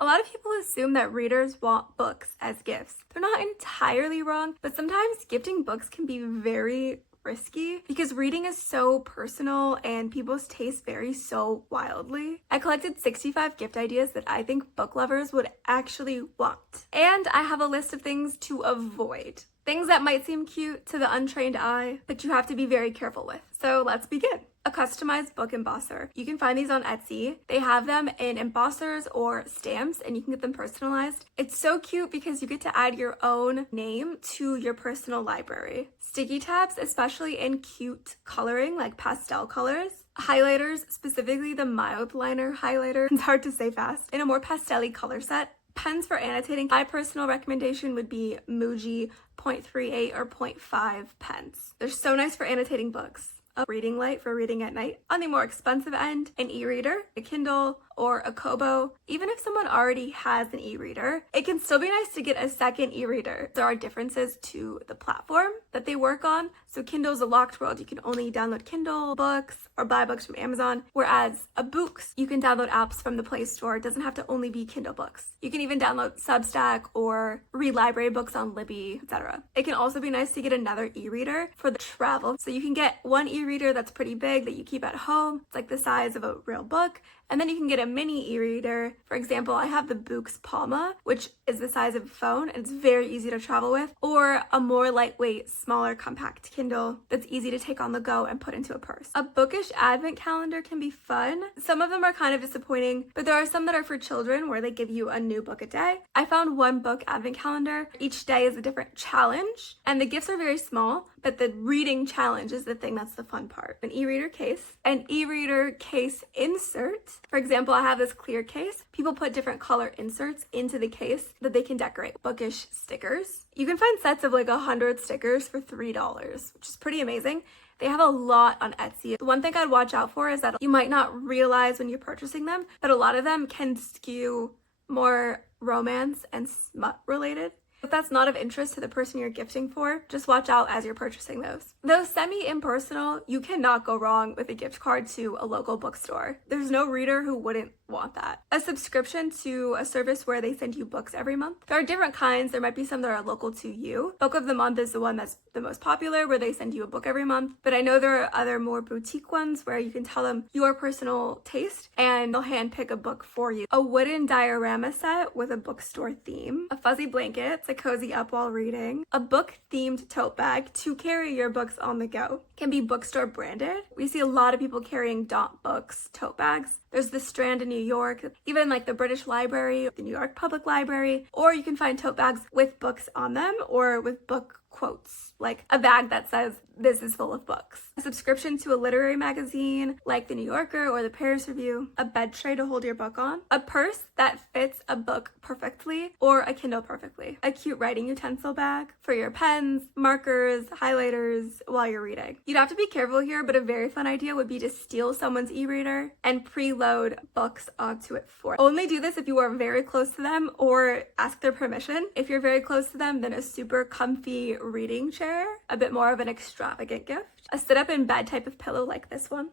A lot of people assume that readers want books as gifts. They're not entirely wrong, but sometimes gifting books can be very risky because reading is so personal and people's tastes vary so wildly. I collected 65 gift ideas that I think book lovers would actually want. And I have a list of things to avoid. Things that might seem cute to the untrained eye, but you have to be very careful with. So let's begin. A customized book embosser. You can find these on Etsy. They have them in embossers or stamps and you can get them personalized. It's so cute because you get to add your own name to your personal library. Sticky tabs, especially in cute coloring like pastel colors. Highlighters, specifically the mild liner highlighter, it's hard to say fast, in a more pastel-y color set. Pens for annotating. My personal recommendation would be Muji 0.38 or 0.5 pens. They're so nice for annotating books. A reading light for reading at night. On the more expensive end, an e-reader, a Kindle, or a Kobo. Even if someone already has an e-reader, it can still be nice to get a second e-reader. There are differences to the platform that they work on. So Kindle's a locked world. You can only download Kindle books or buy books from Amazon, whereas a books, you can download apps from the Play Store. It doesn't have to only be Kindle books. You can even download Substack or read library books on Libby, etc. It can also be nice to get another e-reader for the travel. So you can get one e-reader that's pretty big that you keep at home. It's like the size of a real book. And then you can get a mini e-reader. For example, I have the Books Palma, which is the size of a phone and it's very easy to travel with, or a more lightweight, smaller, compact Kindle that's easy to take on the go and put into a purse. A bookish advent calendar can be fun. Some of them are kind of disappointing, but there are some that are for children where they give you a new book a day. I found one book advent calendar. Each day is a different challenge and the gifts are very small, but the reading challenge is the thing that's the fun part. An e-reader case, an e-reader case insert. For example, I have this clear case. People put different color inserts into the case that they can decorate. Bookish stickers. You can find sets of like 100 stickers for $3, which is pretty amazing. They have a lot on Etsy. The one thing I'd watch out for is that you might not realize when you're purchasing them, but a lot of them can skew more romance and smut related. If that's not of interest to the person you're gifting for, just watch out as you're purchasing those. Though semi-impersonal, you cannot go wrong with a gift card to a local bookstore. There's no reader who wouldn't want that. A subscription to a service where they send you books every month. There are different kinds. There might be some that are local to you. Book of the Month is the one that's the most popular, where they send you a book every month. But I know there are other more boutique ones where you can tell them your personal taste and they'll handpick a book for you. A wooden diorama set with a bookstore theme. A fuzzy blanket to cozy up while reading. A book-themed tote bag to carry your books on the go. Can be bookstore branded. We see a lot of people carrying Daunt Books tote bags. There's the Strand in New York, even like the British Library, the New York Public Library, or you can find tote bags with books on them or with book quotes, like a bag that says, "This is full of books." A subscription to a literary magazine like the New Yorker or the Paris Review. A bed tray to hold your book on. A purse that fits a book perfectly or a Kindle perfectly. A cute writing utensil bag for your pens, markers, highlighters while you're reading. You'd have to be careful here, but a very fun idea would be to steal someone's e-reader and preload books onto it for. Only do this if you are very close to them or ask their permission. If you're very close to them, then a super comfy reading chair, a bit more of an extravagant gift. A sit-up in bed type of pillow like this one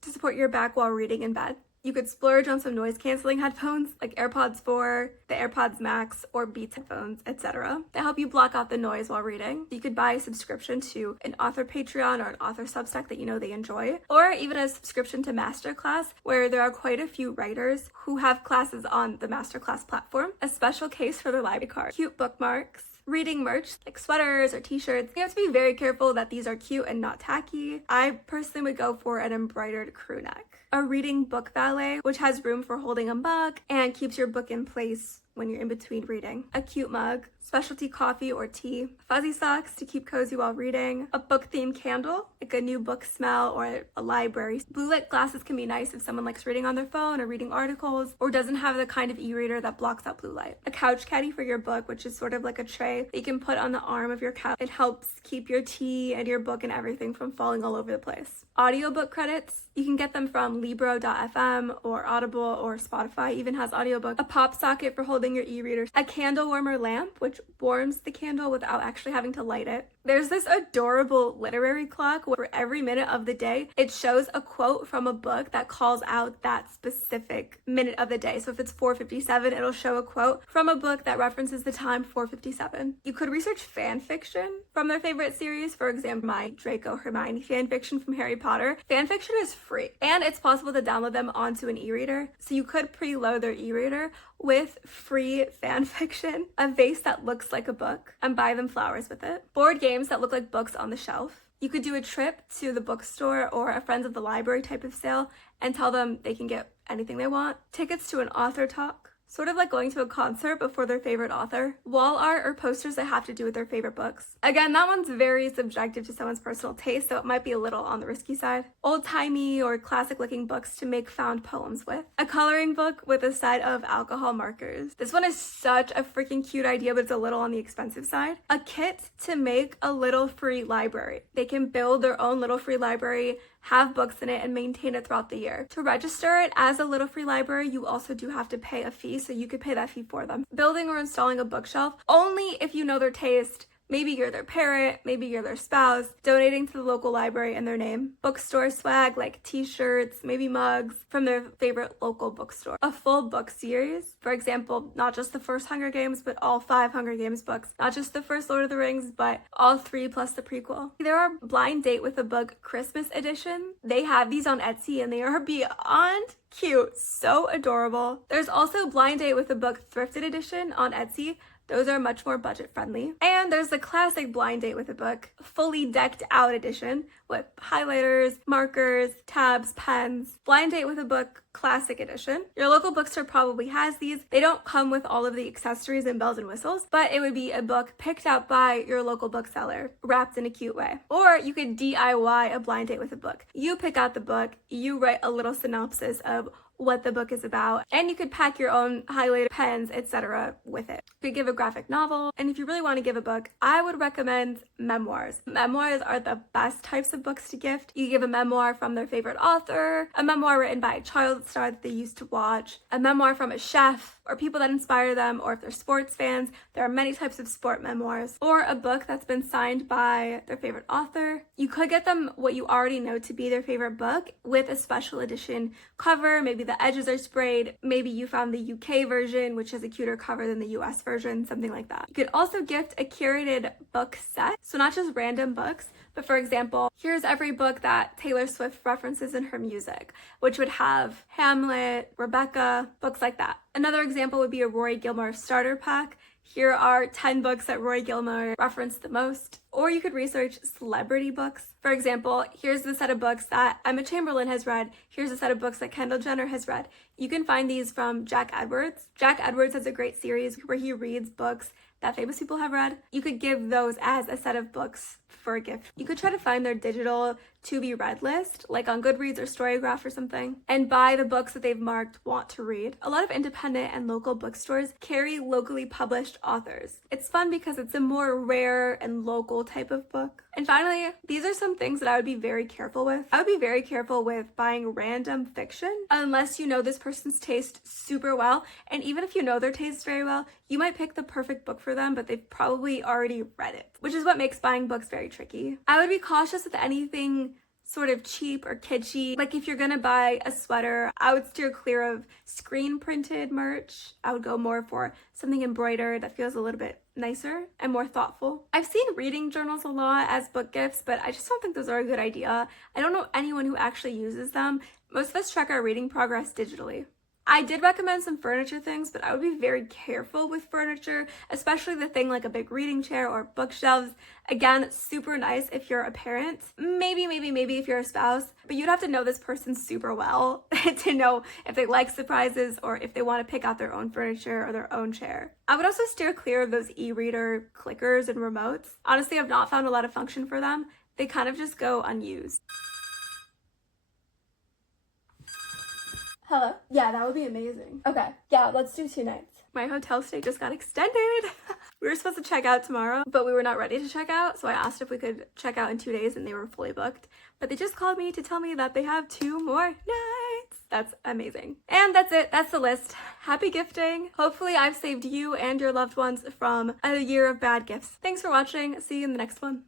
to support your back while reading in bed. You could splurge on some noise-canceling headphones like AirPods 4, the AirPods Max, or Beats headphones, etc. They help you block out the noise while reading. You could buy a subscription to an author Patreon or an author Substack that you know they enjoy, or even a subscription to Masterclass, where there are quite a few writers who have classes on the Masterclass platform. A special case for their library card. Cute bookmarks. Reading merch like sweaters or t-shirts. You have to be very careful that these are cute and not tacky. I personally would go for an embroidered crew neck. A reading book valet, which has room for holding a mug and keeps your book in place when you're in between reading. A cute mug, specialty coffee or tea, fuzzy socks to keep cozy while reading, a book-themed candle, like a new book smell or a library. Blue light glasses can be nice if someone likes reading on their phone or reading articles or doesn't have the kind of e-reader that blocks out blue light. A couch caddy for your book, which is sort of like a tray that you can put on the arm of your couch. It helps keep your tea and your book and everything from falling all over the place. Audiobook credits, you can get them from Libro.fm or Audible or Spotify even has audiobook. A pop socket for holding your e-reader. A candle warmer lamp, which warms the candle without actually having to light it. There's this adorable literary clock where for every minute of the day, it shows a quote from a book that calls out that specific minute of the day. So if it's 4:57, it'll show a quote from a book that references the time 4:57. You could research fan fiction from their favorite series. For example, my Draco Hermione fan fiction from Harry Potter. Fan fiction is free, and it's possible to download them onto an e-reader. So you could preload their e-reader with free fan fiction, a vase that looks like a book, and buy them flowers with it. Board games that look like books on the shelf. You could do a trip to the bookstore or a Friends of the Library type of sale and tell them they can get anything they want. Tickets to an author talk. Sort of like going to a concert but for their favorite author. Wall art or posters that have to do with their favorite books. Again, that one's very subjective to someone's personal taste, so it might be a little on the risky side. Old-timey or classic-looking books to make found poems with. A coloring book with a side of alcohol markers. This one is such a freaking cute idea, but it's a little on the expensive side. A kit to make a little free library. They can build their own little free library, have books in it, and maintain it throughout the year. To register it as a little free library, you also do have to pay a fee, so you could pay that fee for them. Building or installing a bookshelf, only if you know their taste. Maybe you're their parent, maybe you're their spouse, donating to the local library in their name. Bookstore swag like t-shirts, maybe mugs from their favorite local bookstore. A full book series, for example, not just the first Hunger Games, but all 5 Hunger Games books. Not just the first Lord of the Rings, but all 3 plus the prequel. There are Blind Date with a Book Christmas edition. They have these on Etsy and they are beyond cute, so adorable. There's also Blind Date with a Book Thrifted edition on Etsy. Those are much more budget friendly. And there's the classic Blind Date with a Book, fully decked out edition with highlighters, markers, tabs, pens. Blind Date with a Book Classic Edition. Your local bookstore probably has these. They don't come with all of the accessories and bells and whistles, but it would be a book picked out by your local bookseller, wrapped in a cute way. Or you could DIY a blind date with a book. You pick out the book, you write a little synopsis of what the book is about, and you could pack your own highlighter, pens, etc. with it. You could give a graphic novel, and if you really want to give a book, I would recommend memoirs. Memoirs are the best types of books to gift. You give a memoir from their favorite author, a memoir written by a child star that they used to watch, a memoir from a chef, or people that inspire them, or if they're sports fans, there are many types of sport memoirs, or a book that's been signed by their favorite author. You could get them what you already know to be their favorite book with a special edition cover. Maybe the edges are sprayed. Maybe you found the UK version, which has a cuter cover than the US version, something like that. You could also gift a curated book set, so not just random books, but for example, here's every book that Taylor Swift references in her music, which would have Hamlet, Rebecca, books like that. Another example would be a Rory Gilmore starter pack. Here are 10 books that Rory Gilmore referenced the most. Or you could research celebrity books. For example, here's the set of books that Emma Chamberlain has read. Here's a set of books that Kendall Jenner has read. You can find these from Jack Edwards. Jack Edwards has a great series where he reads books that famous people have read. You could give those as a set of books for a gift. You could try to find their digital to be read list, like on Goodreads or Storygraph or something, and buy the books that they've marked want to read. A lot of independent and local bookstores carry locally published authors. It's fun because it's a more rare and local type of book. And finally, these are some things that I would be very careful with. I would be very careful with buying random fiction unless you know this person's taste super well. And even if you know their taste very well, you might pick the perfect book for them, but they've probably already read it, which is what makes buying books very tricky. I would be cautious with anything sort of cheap or kitschy. Like if you're gonna buy a sweater, I would steer clear of screen printed merch. I would go more for something embroidered that feels a little bit nicer and more thoughtful. I've seen reading journals a lot as book gifts, but I just don't think those are a good idea. I don't know anyone who actually uses them. Most of us track our reading progress digitally. I did recommend some furniture things, but I would be very careful with furniture, especially the thing like a big reading chair or bookshelves. Again, super nice if you're a parent, maybe if you're a spouse, but you'd have to know this person super well to know if they like surprises or if they want to pick out their own furniture or their own chair. I would also steer clear of those e-reader clickers and remotes. Honestly, I've not found a lot of function for them. They kind of just go unused. Hello? Yeah, that would be amazing. Okay, yeah, let's do 2 nights. My hotel stay just got extended. We were supposed to check out tomorrow, but we were not ready to check out, so I asked if we could check out in 2 days and they were fully booked. But they just called me to tell me that they have 2 more nights. That's amazing. And that's it. That's the list. Happy gifting. Hopefully I've saved you and your loved ones from a year of bad gifts. Thanks for watching. See you in the next one.